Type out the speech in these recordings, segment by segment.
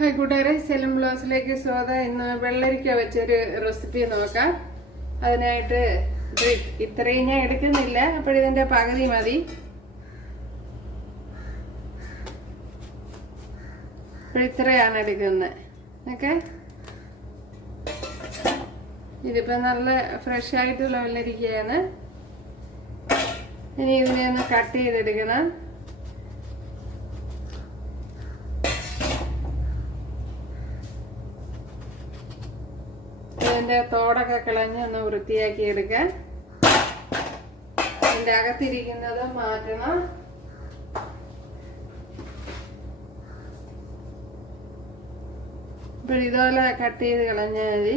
Hi കൂട്ടുകാരെ സെലം ബ്ലൗസിലേക്ക് സ്വാഗതം. ഇന്ന് വെള്ളരിക്ക വെച്ചൊരു റെസിപ്പി നോക്കാം. അതിനായിട്ട് ഇത് ഇത്രയും ഞാൻ എടുക്കുന്നില്ല അപ്പോൾ ഇതിന്റെ പകുതി മതി. ഇത്രയാണ് എടുക്കുന്നത്. ഓക്കെ? ഇതിപ്പോൾ നല്ല ഫ്രഷ് ആയിട്ടുള്ള വെള്ളരിക്കയാണ്. ഇനി ഇതിനെ ഒന്ന് കട്ട് ചെയ്തെടുക്കണം. ഇതിന്റെ തോടൊക്കെ കളഞ്ഞ് ഒന്ന് വൃത്തിയാക്കി എടുക്കാൻ. അതിന്റെ അകത്തിരിക്കുന്നത് മാറ്റണം. ഇപ്പോൾ ഇതുപോലെ കട്ട് ചെയ്ത് കളഞ്ഞാൽ മതി.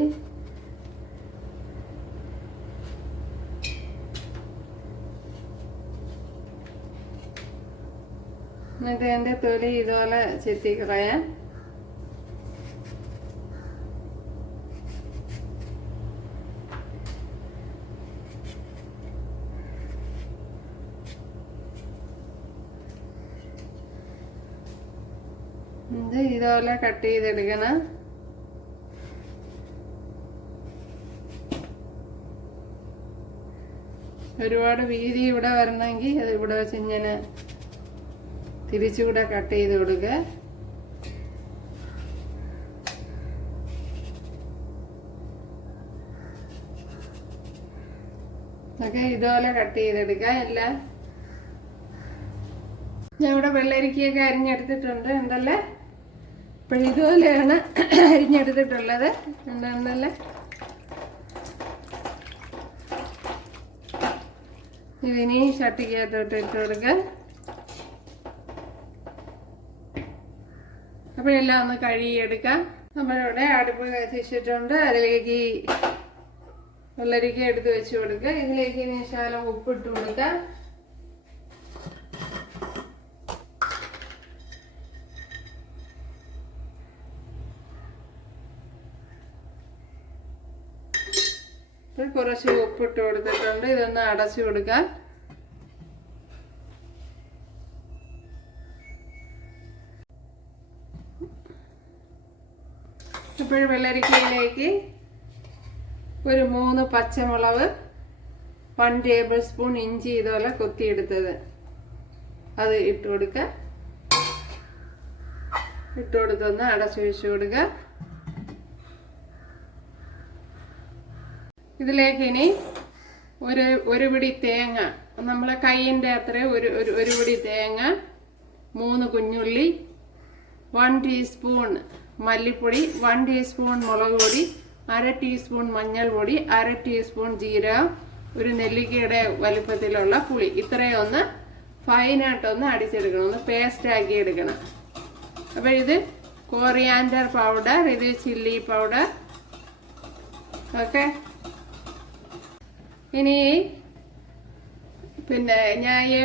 എന്നിട്ട് എന്റെ തൊലി ഇതുപോലെ ചെത്തി കളയാം. ഇത് ഇതുപോലെ കട്ട് ചെയ്തെടുക്കണം. ഒരുപാട് വീതി ഇവിടെ വരണമെങ്കിൽ അത് ഇവിടെ വെച്ച് ഇങ്ങനെ തിരിച്ചുകൂടെ കട്ട് ചെയ്ത് കൊടുക്കുക ഒക്കെ ഇതുപോലെ കട്ട് ചെയ്തെടുക്കുക എല്ലാം ഞാൻ ഇവിടെ വെള്ളരിക്കയൊക്കെ അരിഞ്ഞെടുത്തിട്ടുണ്ട് ഉണ്ടല്ലേ അപ്പോൾ ഇതുപോലെയാണ് അരിഞ്ഞെടുത്തിട്ടുള്ളത്. നല്ല ഇതിനി ചട്ടിക്കകത്തോട്ട് ഇട്ട് കൊടുക്കുക അപ്പോഴെല്ലാം ഒന്ന് കഴുകിയെടുക്കാം. നമ്മളിവിടെ അടുപ്പ് കത്തിച്ചിട്ടുണ്ട് അതിലേക്ക് വെള്ളരിക്ക എടുത്ത് വെച്ച് കൊടുക്കുക ഇതിലേക്ക് ഇനി ശാലം ഉപ്പിട്ട് കൊടുക്കാം. കുറച്ച് ഉപ്പിട്ട് കൊടുത്തിട്ടുണ്ട്. ഇതൊന്ന് അടച്ചു കൊടുക്കാൻ ഇപ്പോഴും വെള്ളരിക്കയിലേക്ക് ഒരു മൂന്ന് പച്ചമുളക് വൺ ടേബിൾ സ്പൂൺ ഇഞ്ചി ഇതുപോലെ കൊത്തിയെടുത്തത്. അത് ഇട്ട് കൊടുക്കുക ഇട്ട് കൊടുത്തൊന്ന് അടച്ചു വെച്ച് കൊടുക്കുക ഇതിലേക്ക് ഇനി ഒരു ഒരു പിടി തേങ്ങ. നമ്മളെ കൈയിന്റെ അത്ര ഒരു ഒരു പിടി തേങ്ങ മൂന്ന് കുഞ്ഞുള്ളി വൺ ടീസ്പൂൺ മല്ലിപ്പൊടി വൺ ടീസ്പൂൺ മുളക് പൊടി അര ടീസ്പൂൺ മഞ്ഞൾപ്പൊടി അര ടീസ്പൂൺ ജീരകം ഒരു നെല്ലിക്കയുടെ വലിപ്പത്തിലുള്ള പുളി. ഇത്രയും ഒന്ന് ഫൈനായിട്ടൊന്ന് അടിച്ചെടുക്കണം. ഒന്ന് പേസ്റ്റ് ആക്കി എടുക്കണം. അപ്പോൾ ഇത് കോറിയാൻഡർ പൗഡർ ഇത് ചില്ലി പൗഡർ ഓക്കെ ഇനി പിന്നെ ഞാൻ ഈ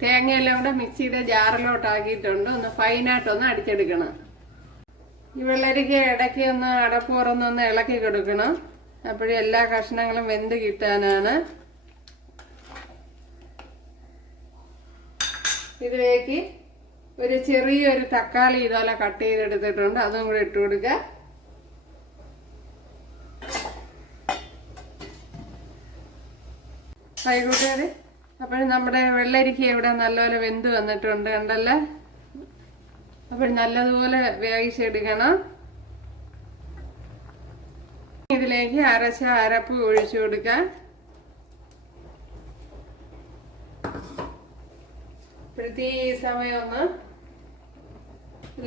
തേങ്ങയെല്ലാം കൂടെ മിക്സിയുടെ ജാറിലോട്ടാക്കിയിട്ടുണ്ട്. ഒന്ന് ഫൈനായിട്ടൊന്ന് അടിച്ചെടുക്കണം. ഈ വെള്ളരിക്ക് ഇടയ്ക്ക് ഒന്ന് അടപ്പ് തുറന്നൊന്ന് ഇളക്കി കൊടുക്കണം. അപ്പോഴും എല്ലാ കഷ്ണങ്ങളും വെന്ത് കിട്ടാനാണ്. ഇതിലേക്ക് ഒരു ചെറിയൊരു തക്കാളി ഇതുപോലെ കട്ട് ചെയ്തെടുത്തിട്ടുണ്ട്. അതും കൂടി ഇട്ട് കൊടുക്കുക. ആയിക്കോട്ടെ അപ്പോഴും നമ്മുടെ വെള്ളരിക്ക ഇവിടെ നല്ലപോലെ വെന്ത് വന്നിട്ടുണ്ട് കണ്ടല്ലേ? അപ്പോൾ നല്ലതുപോലെ വേവിച്ചെടുക്കണം. ഇതിലേക്ക് അരച്ച അരപ്പ് ഒഴിച്ചു കൊടുക്കാം. ഇപ്പോഴത്തെ ഈ സമയം ഒന്ന്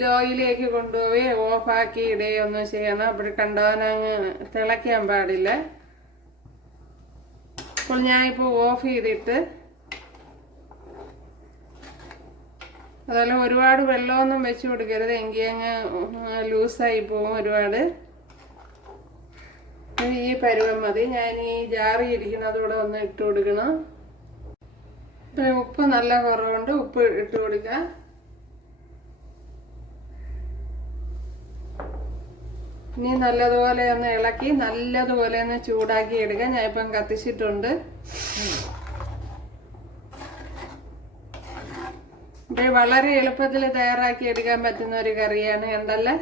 ലോയിലേക്ക് കൊണ്ടുപോയി ഓഫാക്കി ഇടുകയൊന്നും ചെയ്യണം. അപ്പോൾ കണ്ടവനങ്ങ് തിളയ്ക്കാൻ പാടില്ല. അപ്പോൾ ഞാനിപ്പോൾ ഓഫ് ചെയ്തിട്ട് അതുപോലെ ഒരുപാട് വെള്ളമൊന്നും വെച്ച് കൊടുക്കരുത്. എങ്കിൽ അങ്ങ് ലൂസായി പോകും ഒരുപാട്. ഈ പരുവം മതി. ഞാൻ ഈ ജാറി ഇരിക്കുന്നത് കൂടെ ഒന്ന് ഇട്ട് കൊടുക്കണം. ഉപ്പ് നല്ല കുറവുണ്ട്. ഉപ്പ് ഇട്ട് കൊടുക്കുക ഇനി നല്ലതുപോലെ ഒന്ന് ഇളക്കി നല്ലതുപോലെ ഒന്ന് ചൂടാക്കി എടുക്കുക ഞാൻ ഇപ്പം കത്തിച്ചിട്ടുണ്ട്. വളരെ എളുപ്പത്തിൽ തയ്യാറാക്കി എടുക്കാൻ പറ്റുന്ന ഒരു കറിയാണ് കണ്ടല്ലേ?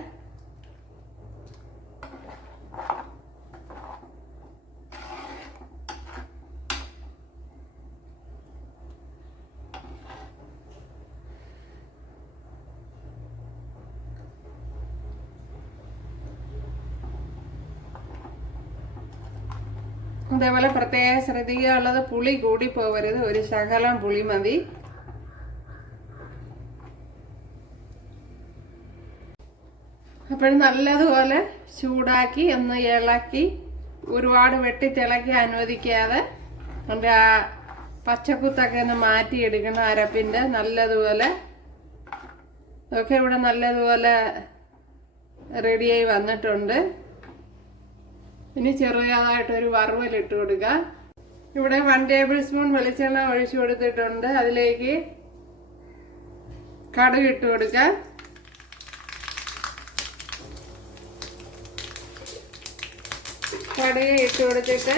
അതേപോലെ പ്രത്യേകം ശ്രദ്ധിക്കാനുള്ളത് പുളി കൂടി പോകരുത് ഒരു ശകലം പുളി മതി. അപ്പോഴും നല്ലതുപോലെ ചൂടാക്കി ഒന്ന് ഇളക്കി ഒരുപാട് വെട്ടി തിളക്കി അനുവദിക്കാതെ അതിന്റെ ആ പച്ചക്കുത്തൊക്കെ ഒന്ന് മാറ്റിയെടുക്കണം അരപ്പിന്റെ. നല്ലതുപോലെ ഒക്കെ ഇവിടെ നല്ലതുപോലെ റെഡിയായി വന്നിട്ടുണ്ട്. ഇനി ചെറുതായിട്ടൊരു വറുവലിട്ട് കൊടുക്കുക ഇവിടെ വൺ ടേബിൾ സ്പൂൺ വെളിച്ചെണ്ണ ഒഴിച്ചു കൊടുത്തിട്ടുണ്ട്. അതിലേക്ക് കടുക് ഇട്ട് കൊടുക്കുക കടുക് ഇട്ട് കൊടുത്തിട്ട്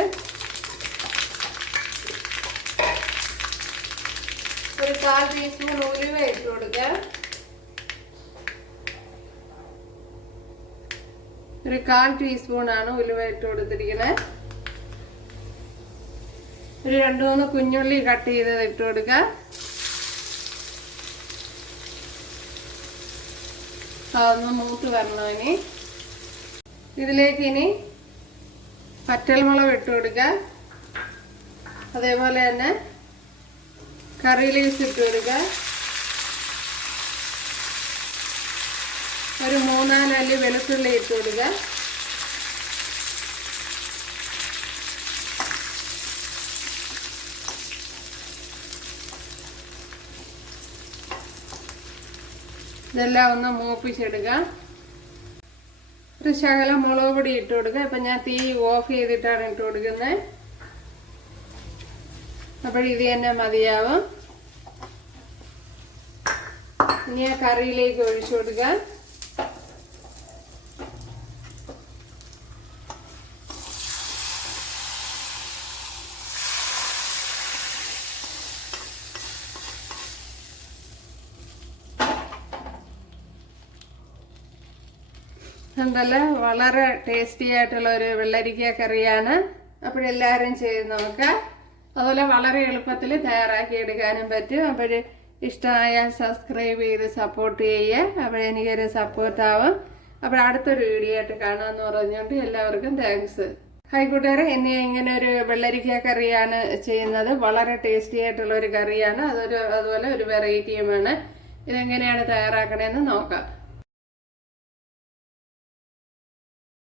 ഒരു കാൽ ടീസ്പൂൺ ഉലുവ ഇട്ട് കൊടുക്കുക ഒരു കാൽ ടീസ്പൂൺ ആണ് ഇട്ട് കൊടുത്തിരിക്കുന്നത് ഒരു രണ്ട് മൂന്ന് കുഞ്ഞുള്ളി കട്ട് ചെയ്തത് ഇട്ട് കൊടുക്കുക ഒന്ന് മൂത്ത് വരണം ഇനി. ഇതിലേക്ക് ഇനി പറ്റൽമുളക് ഇട്ട് കൊടുക്കുക അതേപോലെ തന്നെ കറി ലീവ്സ് ഇട്ട് കൊടുക്കുക ഒരു മൂന്നാലല്ലി വെളുത്തുള്ളി ഇട്ട് കൊടുക്കുക ഇതെല്ലാം ഒന്ന് മൂപ്പിച്ചെടുക്കുക ഒരു ശകലം മുളക് പൊടി ഇട്ട് കൊടുക്കുക ഇപ്പം ഞാൻ തീ ഓഫ് ചെയ്തിട്ടാണ് ഇട്ട് കൊടുക്കുന്നത്. അപ്പോൾ ഇത് തന്നെ മതിയാവും. ഇനി ആ കറിയിലേക്ക് ഒഴിച്ചു കൊടുക്കുക എന്തല്ല വളരെ ടേസ്റ്റി ആയിട്ടുള്ള ഒരു വെള്ളരിക്ക കറിയാണ്. അപ്പോഴെല്ലാവരും ചെയ്ത് നോക്കുക. അതുപോലെ വളരെ എളുപ്പത്തിൽ തയ്യാറാക്കി എടുക്കാനും പറ്റും. അപ്പോൾ ഇഷ്ടമായ സബ്സ്ക്രൈബ് ചെയ്ത് സപ്പോർട്ട് ചെയ്യുക. അപ്പോൾ എനിക്കൊരു സപ്പോർട്ടാവും അപ്പോൾ അടുത്തൊരു വീഡിയോ ആയിട്ട് കാണാമെന്ന് പറഞ്ഞുകൊണ്ട് എല്ലാവർക്കും താങ്ക്സ് ഹൈ കൂട്ടുകാരെ എന്നെ ഇങ്ങനെ ഒരു വെള്ളരിക്ക കറിയാണ് ചെയ്യുന്നത്. വളരെ ടേസ്റ്റി ആയിട്ടുള്ള ഒരു കറിയാണ്. അതൊരു അതുപോലെ ഒരു വെറൈറ്റിയുമാണ് ഇതെങ്ങനെയാണ് തയ്യാറാക്കണമെന്ന് നോക്കാം.